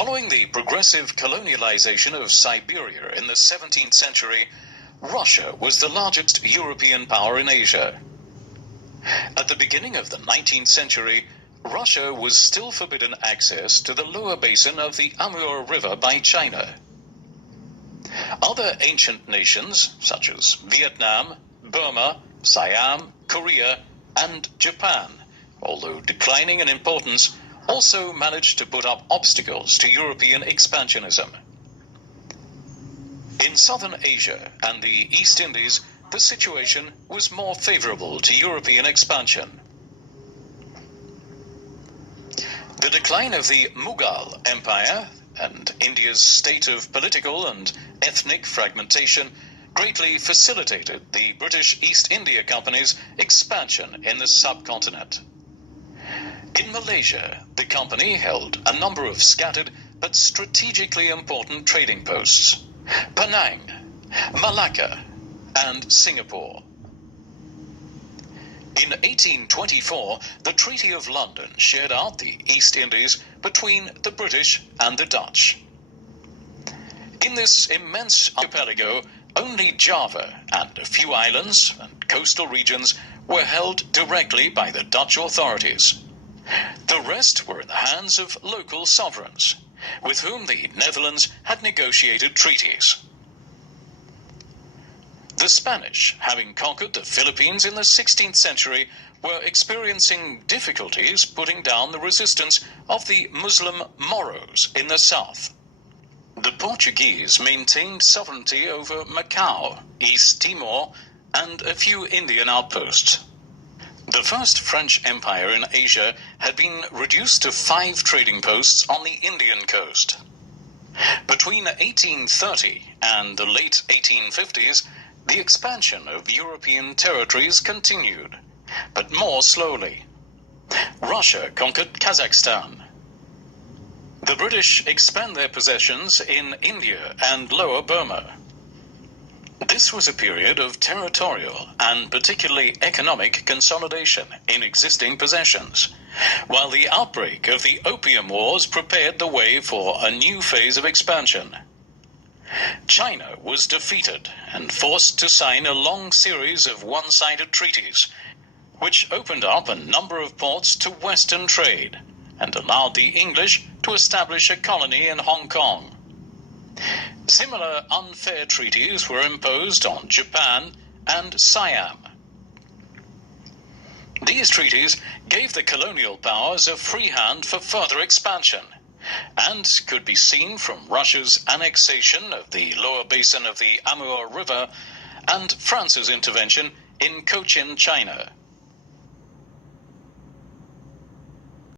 Following the progressive colonialization of Siberia in the 17th century, Russia was the largest European power in Asia. At the beginning of the 19th century, Russia was still forbidden access to the lower basin of the Amur River by China. Other ancient nations, such as Vietnam, Burma, Siam, Korea, and Japan, although declining in importance, also managed to put up obstacles to European expansionism. In southern Asia and the East Indies, the situation was more favorable to European expansion. The decline of the Mughal Empire and India's state of political and ethnic fragmentation greatly facilitated the British East India Company's expansion in the subcontinent. In Malaysia, the company held a number of scattered but strategically important trading posts: Penang, Malacca, and Singapore. In 1824, the Treaty of London shared out the East Indies between the British and the Dutch. In this immense archipelago, only Java and a few islands and coastal regions were held directly by the Dutch authorities. The rest were in the hands of local sovereigns, with whom the Netherlands had negotiated treaties. The Spanish, having conquered the Philippines in the 16th century, were experiencing difficulties putting down the resistance of the Muslim Moros in the south. The Portuguese maintained sovereignty over Macau, East Timor, and a few Indian outposts. The first French empire in Asia had been reduced to 5 trading posts on the Indian coast. Between 1830 and the late 1850s, the expansion of European territories continued, but more slowly. Russia conquered Kazakhstan. The British expand their possessions in India and Lower Burma. This was a period of territorial and particularly economic consolidation in existing possessions, while the outbreak of the Opium Wars prepared the way for a new phase of expansion. China was defeated and forced to sign a long series of one-sided treaties, which opened up a number of ports to Western trade and allowed the English to establish a colony in Hong Kong. Similar unfair treaties were imposed on Japan and Siam. These treaties gave the colonial powers a free hand for further expansion, and could be seen from Russia's annexation of the lower basin of the Amur River and France's intervention in Cochin China.